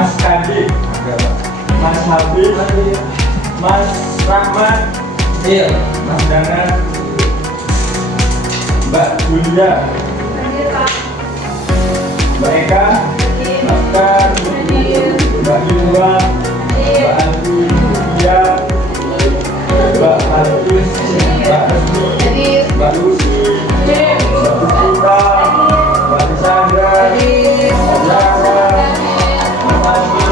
Mas Kadip, Mas Habib, Mas Rahmat, Mas Dana, Mbak Bunda, Mbak Eka, Mas Kar, Mbak Yunwa, Mbak Andi, Mbak Altus, Mbak Resmi, Mbak Lucy, Mbak Putita, Mbak Sandra, Mbak Yara, Mbak Andi,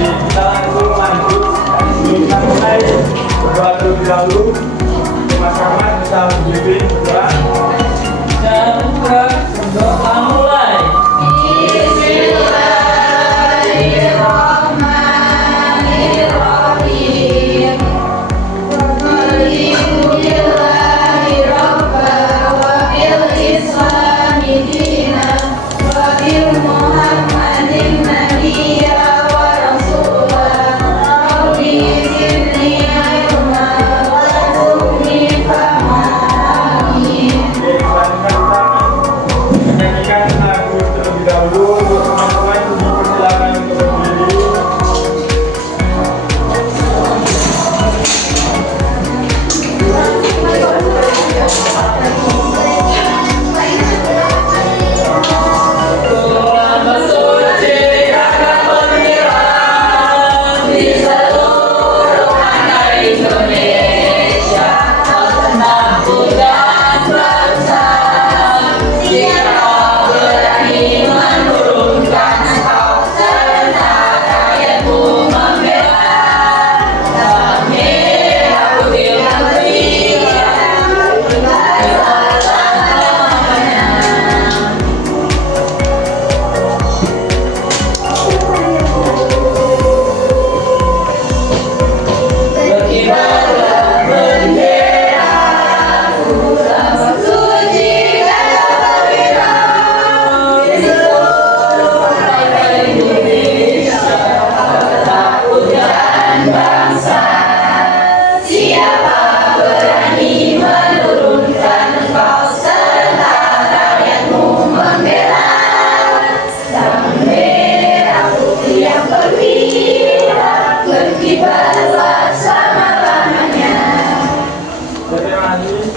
kita langsung lanjut. Kita mulai berdoa terlebih dahulu. Mas Rahmat bisa bimbing berdoa. Jangan lupa berdoa mulai.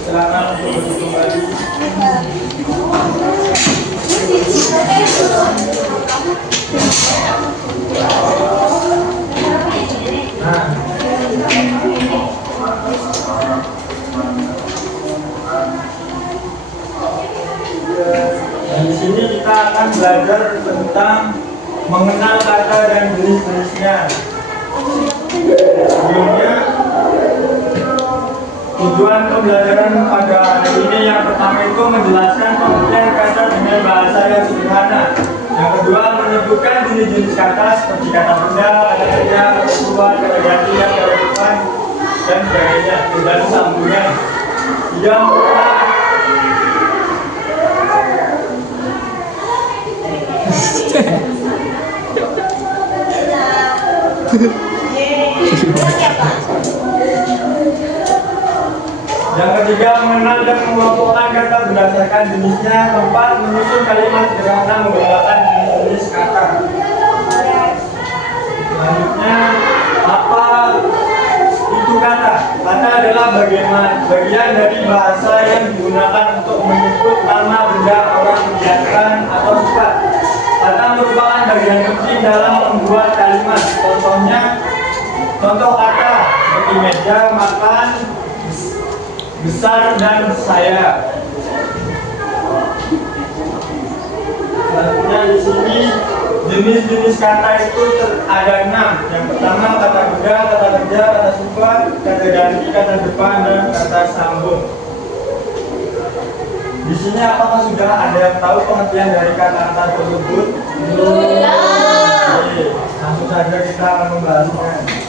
Silakan untuk berdiri kembali. Nah, dan di sini kita akan belajar tentang mengenal kata dan jenis-jenisnya. Sebelumnya, tujuan pembelajaran pada hari ini yang pertama itu menjelaskan pengertian kata dengan bahasa yang sederhana. Yang kedua, menyebutkan jenis-jenis kata seperti kata benda, kata kerja, kata keluar, kata ganti, kata depan, dan sebagainya. Dan sambungan. Yang Yang ketiga, mengenal dan mengelompokkan kata berdasarkan jenisnya. Keempat, menyusun kalimat sederhana menggunakan jenis-jenis kata. Selanjutnya, apa itu kata? Kata adalah bagian dari bahasa yang digunakan untuk menyebut nama, benda, orang, kegiatan, atau sifat. Kata merupakan bagian penting dalam membuat kalimat. Contoh kata seperti meja, makan, besar, dan saya. Selanjutnya di sini jenis-jenis kata itu ada 6. Yang pertama kata benda, kata kerja, kata sifat, kata ganti, kata depan, dan kata sambung. Di sini apakah sudah ada yang tahu pengertian dari kata-kata tersebut? Belum. Oke, langsung saja kita akan membahasnya.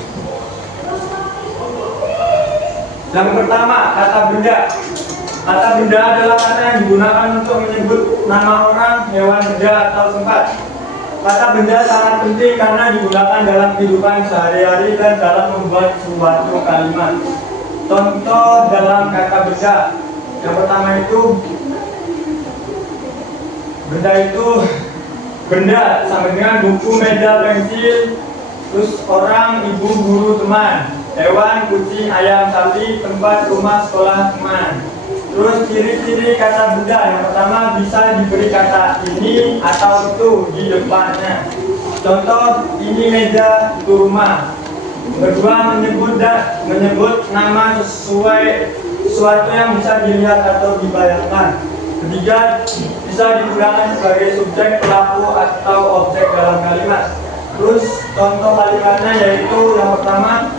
Yang pertama, kata benda. Kata benda adalah kata yang digunakan untuk menyebut nama orang, hewan, benda, atau tempat. Kata benda sangat penting karena digunakan dalam kehidupan sehari-hari dan dalam membuat suatu kalimat. Contoh dalam kata benda. Yang pertama itu, benda itu Benda sama dengan buku, meja, pensil. Terus orang, ibu, guru, teman. Hewan, kucing, ayam, sapi, tempat, rumah, sekolah, teman. Terus ciri-ciri kata benda. Yang pertama bisa diberi kata ini atau itu di depannya. Contoh, ini meja, itu rumah. Kedua, menyebut nama sesuai sesuatu yang bisa dilihat atau dibayangkan. Ketiga, bisa digunakan sebagai subjek, pelaku, atau objek dalam kalimat. Terus contoh kalimatnya yaitu yang pertama,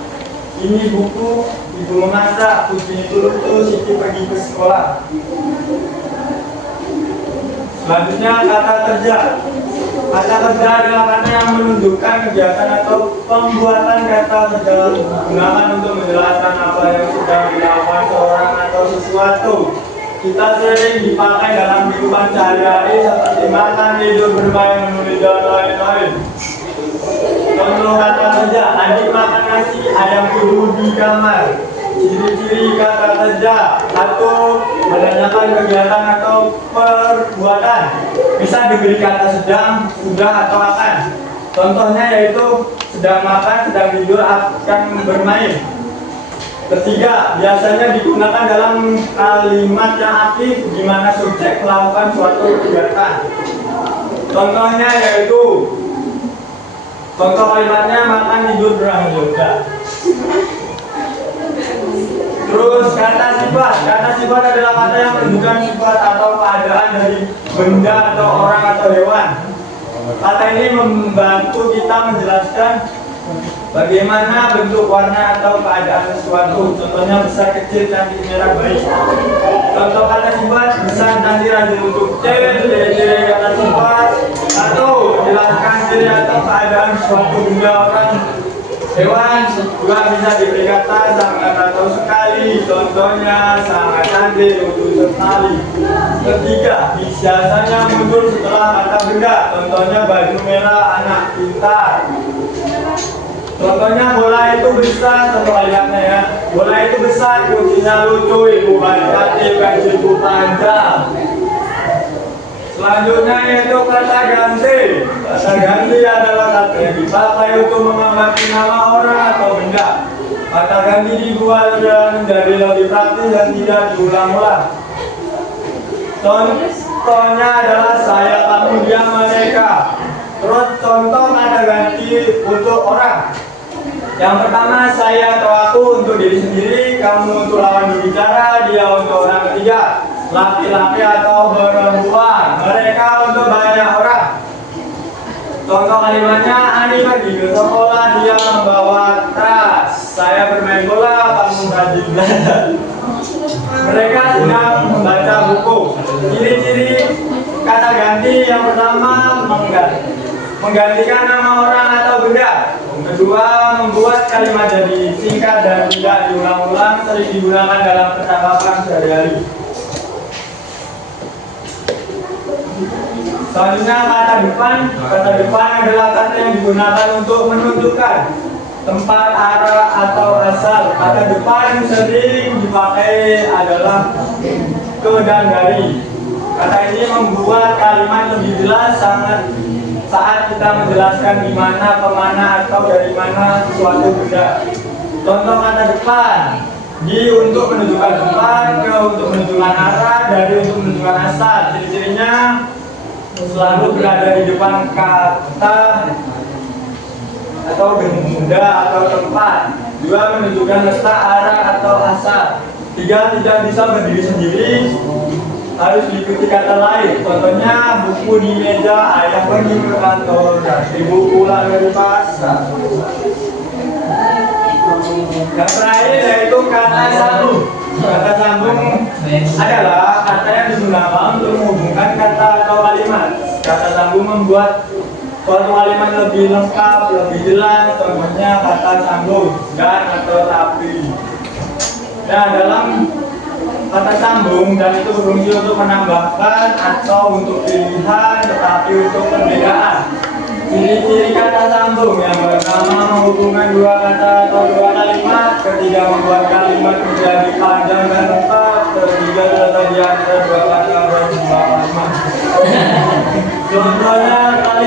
ini buku, ibu memasak, kucing itu lucu, Siti pergi ke sekolah. Selanjutnya kata kerja. Kata kerja adalah kata yang menunjukkan kegiatan atau pembuatan kata kerja digunakan untuk menjelaskan apa yang sedang dilakukan seorang atau sesuatu. Kita sering dipakai dalam kehidupan sehari-hari seperti makan, tidur, bermain, menulis, dan lain-lain. Contoh kata kerja, adik makan nasi, ayam tidur di kamar. Ciri-ciri kata kerja, satu, menanyakan kegiatan atau perbuatan. Bisa diberi kata sedang, sudah, atau akan. Contohnya yaitu sedang makan, sedang tidur, akan bermain. Ketiga, biasanya digunakan dalam kalimat yang aktif di mana subjek melakukan suatu kegiatan. Contohnya yaitu contoh kalimatnya makan, tidur, berangkat. Terus kata sifat. Kata sifat adalah kata yang menunjukkan sifat atau keadaan dari benda atau orang atau hewan. Kata ini membantu kita menjelaskan bagaimana bentuk, warna, atau keadaan sesuatu. Contohnya besar, kecil, cantik, merah, baik. Contoh kata sifat, besar, cantik, rajin, untuk cewek, ciri-ciri kata sifat. Satu, menjelaskan ciri atau keadaan suatu benda, orang, hewan. Dua, bisa diberi kata sangat atau sekali. Contohnya sangat cantik, lucu sekali. Ketiga, biasanya muncul setelah kata benda. Contohnya baju merah, anak pintar. Contohnya bola itu besar, contoh kalimatnya ya. Bola itu besar, kucingnya lucu, ibu cantik, pensil panjang. Selanjutnya yaitu kata ganti. Kata ganti adalah kata yang dipakai untuk mengamati nama orang atau benda. Kata ganti dibuat dan menjadi lebih praktis dan tidak diulang-ulang. Contohnya adalah saya, kamu, dia, mereka. Terus contoh kata ganti untuk orang. Yang pertama, saya atau aku untuk diri sendiri, kamu untuk lawan berbicara, dia untuk orang ketiga, laki-laki atau perempuan, mereka untuk banyak orang. Contoh kalimatnya, Ani pergi ke sekolah, dia membawa tas. Saya bermain bola, kamu rajin belajar. Mereka sedang membaca buku. Ciri-ciri kata ganti yang pertama, menggantikan nama orang atau benda. Kedua, membuat kalimat jadi singkat dan tidak diulang-ulang, sering digunakan dalam percakapan sehari-hari. Selanjutnya kata depan. Kata depan adalah kata yang digunakan untuk menunjukkan tempat, arah, atau asal. Kata depan sering dipakai adalah ke dan dari. Kata ini membuat kalimat lebih jelas saat kita menjelaskan di mana, kemana, atau dari mana suatu benda. Contoh kata depan, di untuk menunjukkan tempat, ke untuk menunjukkan arah, dari untuk menunjukkan asal. Ciri-cirinya selalu berada di depan kata atau benda atau tempat. Dua, menunjukkan letak, arah, atau asal. Tiga, tidak bisa berdiri sendiri, harus diikuti kata lain. Contohnya buku di meja, ayah pergi ke kantor, ibu pulang dari pasar. Yang terakhir yaitu kata sambung. Kata sambung adalah kata yang digunakan untuk menghubungkan kata atau kalimat. Kata sambung membuat suatu kalimat lebih lengkap, lebih jelas. Contohnya kata sambung, dan atau tapi. Nah, dalam kata sambung dan itu berfungsi untuk menambahkan atau untuk pilihan, tetapi untuk perbedaan. Ciri-ciri kata sambung yang pertama, menghubungkan dua kata atau dua kalimat. Ketiga, membuat kalimat menjadi panjang dan lengkap. Ketiga, terletak di antara dua kata atau dua kalimat. Contohnya kalimat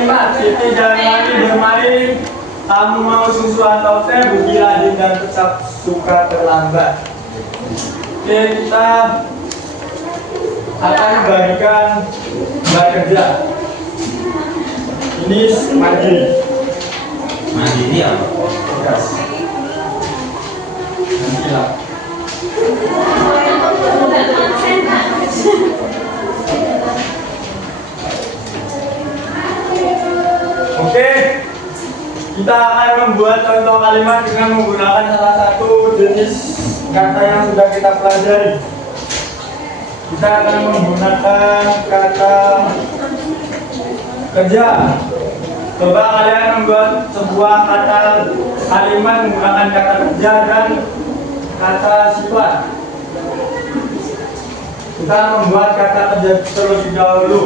Siti jangan lagi bermain. Kamu mau susu atau teh? Buki lagi dan tetap suka terlambat. Oke, kita akan bagikan bahan kerja. Ini mandi. Mandi ini apa? Yes. Nanti lah. Oke, kita akan membuat contoh kalimat dengan menggunakan salah satu jenis kata yang sudah kita pelajari. Kita akan menggunakan kata kerja. Coba kalian membuat sebuah kata kalimat menggunakan kata kerja dan kata sifat. Kita membuat kata kerja terlebih dahulu.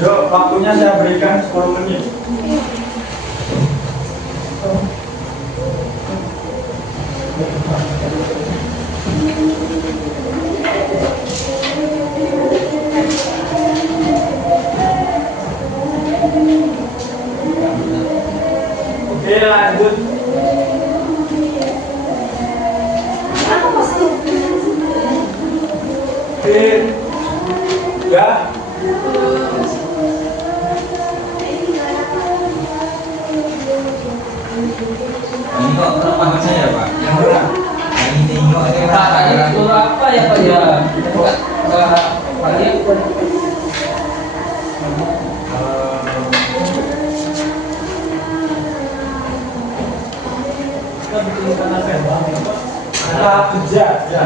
Yuk, waktunya saya berikan 10 menit. Oke, lanjut. Oke, ya. Ini kok rumah saya Pak? Yang mana? Yang ini tengok ini Pak, ini suruh apa ya Pak ya? Pak ya. Kita bikin kata kata kerja. Ya.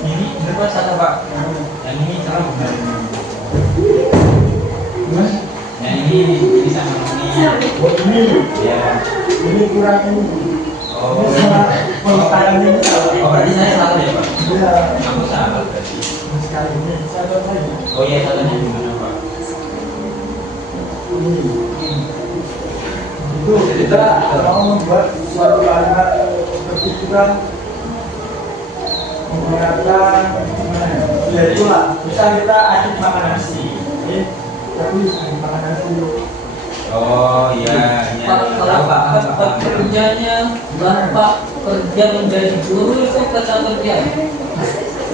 Ini benar salah Pak. Yang ini salah benar. Yang ini sama ini. Oh, ini. Ya. Ini kurang ini. Oh. Ini sama pengetahuan ini salah. Oh berarti saya salah ya Pak? Iya. Aku salah berarti. Sekali ini saya lagi. Oh iya salahnya di mana Pak? Itu kita mau membuat suatu kalimat seperti itu kan menggunakan ya itulah bisa kita adit makan nasi tapi makan nasi. Oh iya iya. Pak, Tahu kalau Pak. Bapak kerjanya Bapak kerja menjadi guru itu kata kerja.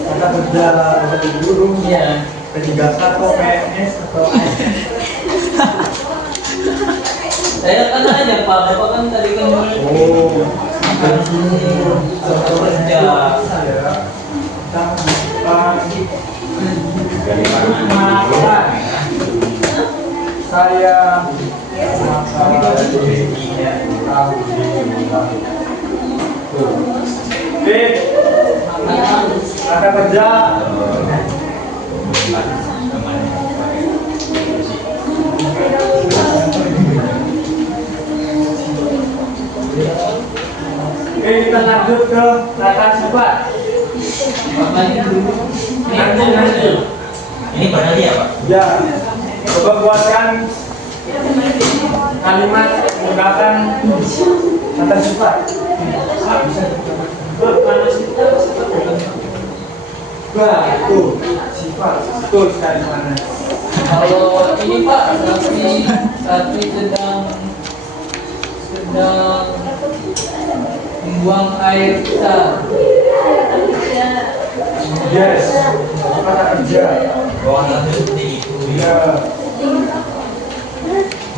Kata kerja menjadi guru Iya. P3K atau PNS atau Saya kan aja Pak, Bapak kan tadi kan oh dari sini kata kerja. saya kita makan Dari mana? makan saya makan oke kata kerja oke kita lanjut ke kata sifat. Bapak ini dulu. Nanti Ini pada dia Pak. ya coba buatkan kalimat menggunakan kata sifat. Itu sifat betul sekali mana. Kalau ini Pak, tapi sedang membuang air besar. Yes, kata kerja. Oh nanti seperti itu. Ya.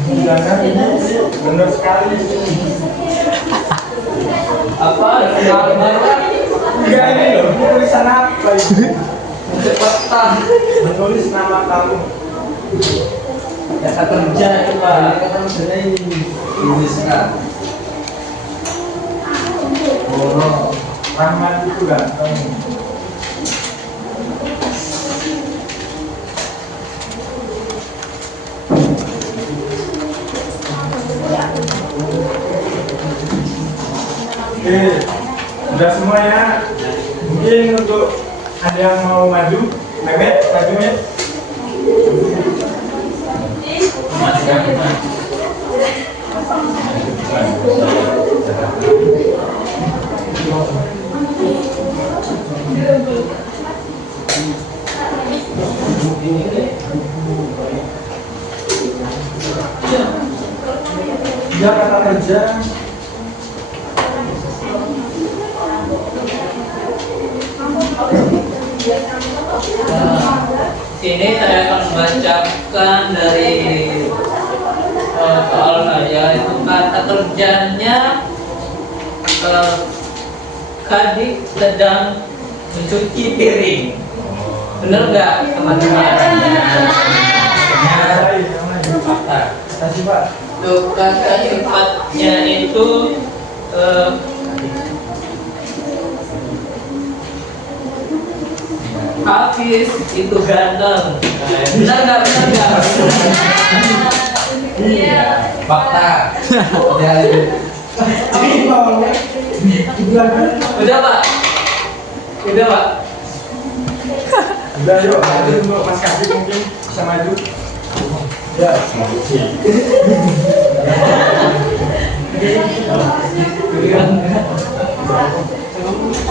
Jangan ini benar sekali. Apa? Marah. Enggak ini loh, ini tulisan apa itu? Kecepatan. Menulis nama kamu. Kata kerja itu Pak. Kata kerja ini tuliskan. Oh, Rahmat itu ganteng. Oke, udah semua ya. Mungkin untuk ada yang mau maju, Mehmet, maju Mehmet. Masih kami Pak. Sini saya akan membacakan dari soal saya itu kata kerjanya Kadik sedang mencuci piring. Bener nggak teman-teman? Fakta. Kasih Pak. Untuk kata sifatnya itu Hafiz itu ganteng. Benar nggak? Benar nggak? Fakta. Udah Pak? Udah Pak? Udah yuk, maju untuk Mas Kadir mungkin bisa maju. Ya,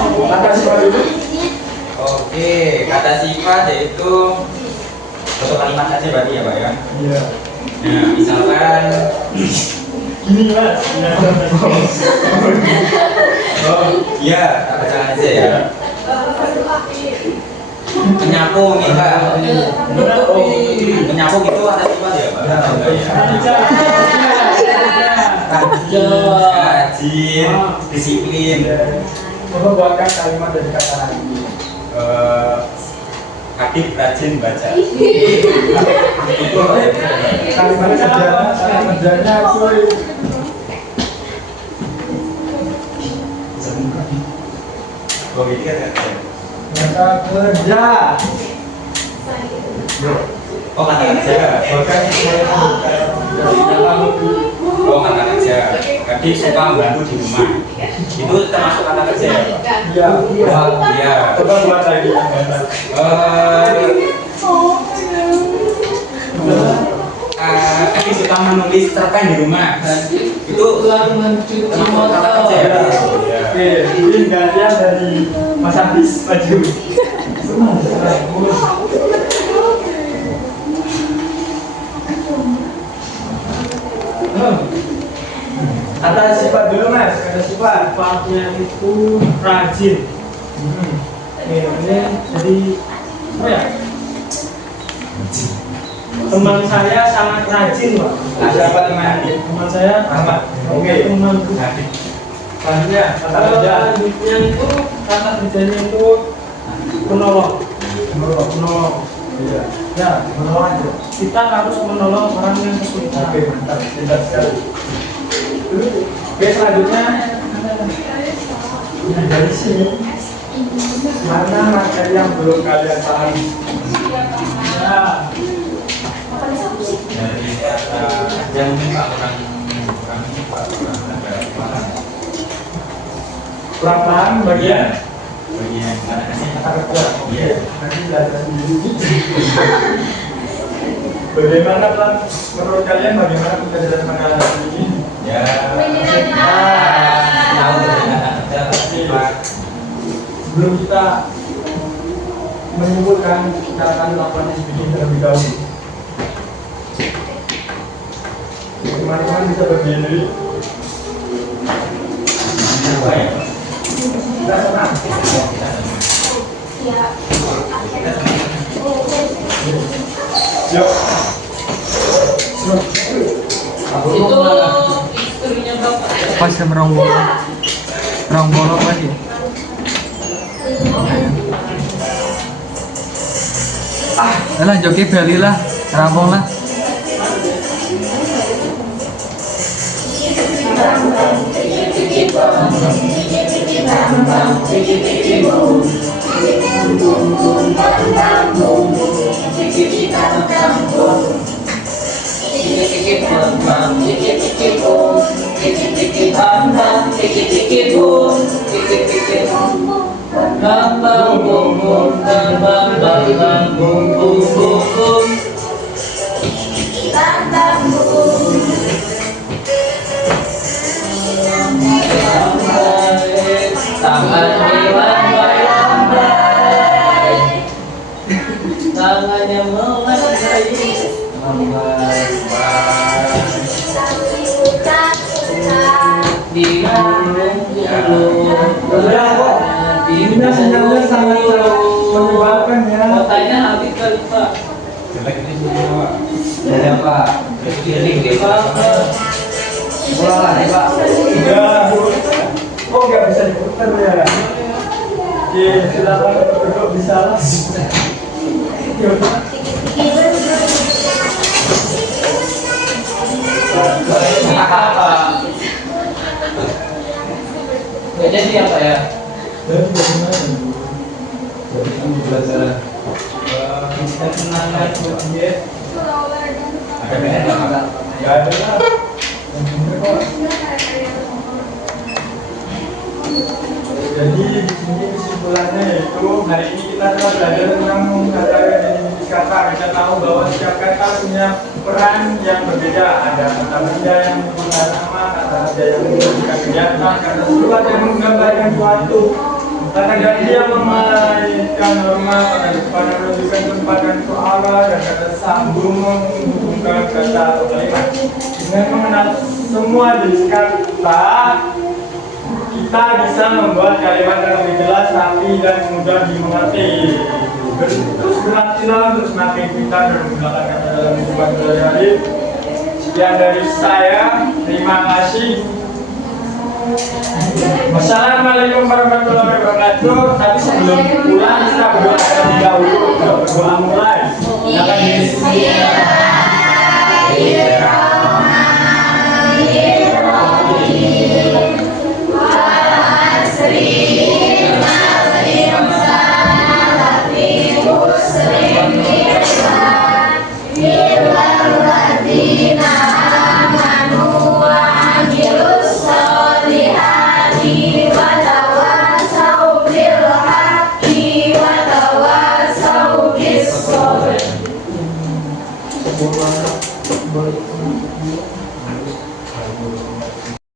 kata sifat dulu. Oke, kata sifat yaitu satu kalimat saja berarti ya Pak ya. Iya. Nah, misalkan Gini Mas. oh iya, tak bacakan aja ya. Menyapu nih Pak. Menyapu gitu ada sifat ya Pak? Rajin, disiplin. Coba buatkan kalimat dari kata lagi. Aktif rajin baca. Itu Kalimat kerjanya sulit. oh gitu ya. Kata kerja. Oh kata kerja. Bahkan Oh kata kerja. Tadi suka membantu di rumah. Itu termasuk kata kerja ya Pak? iya. Oh iya. Coba buat lagi. Tadi suka menulis cerpen di rumah. Itu Selalu mencuci termasuk kata kerja ya? motor. Oke, ini gantian dari Mas Hafiz maju. Kata sifat dulu Mas, kata sifat. Sifatnya itu rajin. Oke, ini jadi apa ya? Teman saya sangat rajin, Pak. Siapa teman? Teman saya Ahmad. Oke. teman Selanjutnya, kata kerja. selanjutnya itu kata kerjanya itu menolong. Menolong. Iya. Ya, menolong aja. Kita harus menolong orang yang kesulitan. Oke, mantap. Pintar sekali. Oke, selanjutnya dari sini mana materi yang belum kalian pahami? Ya, Dari kata yang mungkin Pak kurang ini Pak kurang ada paham. Kurang paham bagian Bagian mana sih? kata kerja. Iya. Nanti belajar sendiri. Bagaimana Plan? Menurut kalian bagaimana pembelajaran makalah ini? Ya. Tahu dari kata kerja sifat. Sebelum kita menyimpulkan, kita akan melakukan speaking terlebih dahulu. Teman-teman bisa berdiri. Apa ya? Kita senang. Yuk. Itu istrinya Bapak. Pas yang merong bolong pas ya. Lah joki bali lah, rampung lah. Bam bam bum bum bam bam bam bam bum bum bum bum. Tangan melambai, tangannya melambai, melambai. Udah kok. Ini sinyalnya sangat menyebalkan ya. Kotanya habis kali Pak. Ya Pak. Gede banget. Pulang lagi Pak. Udah. Kok nggak bisa diputar ya? Oke, silakan duduk bisa lah. Nggak jadi apa ya? Kita kenalkan buat dia. Nggak ada lah. Jadi di sini kesimpulannya yaitu hari ini kita telah belajar tentang kata dan jenis kata. Kita tahu bahwa setiap kata punya peran yang berbeda. Ada kata benda yang menggunakan nama, kata benda yang menggunakan kegiatan, kata surat yang menggambarkan suatu, kata ganti yang memainkan norma, kata depan yang menunjukkan tempat dan suara, dan kata sambung menghubungkan kata atau kalimat. Dengan mengenal semua jenis kata, kita bisa membuat kalimat yang lebih jelas, rapi, dan mudah dimengerti. Terus berlatihlah untuk semakin pintar dan menggunakan kata dalam kehidupan sehari-hari. Sekian dari saya, terima kasih. Wassalamualaikum warahmatullahi wabarakatuh. Tapi sebelum pulang kita berdoa terlebih dahulu. Berdoa mulai. Silakan diri sendiri.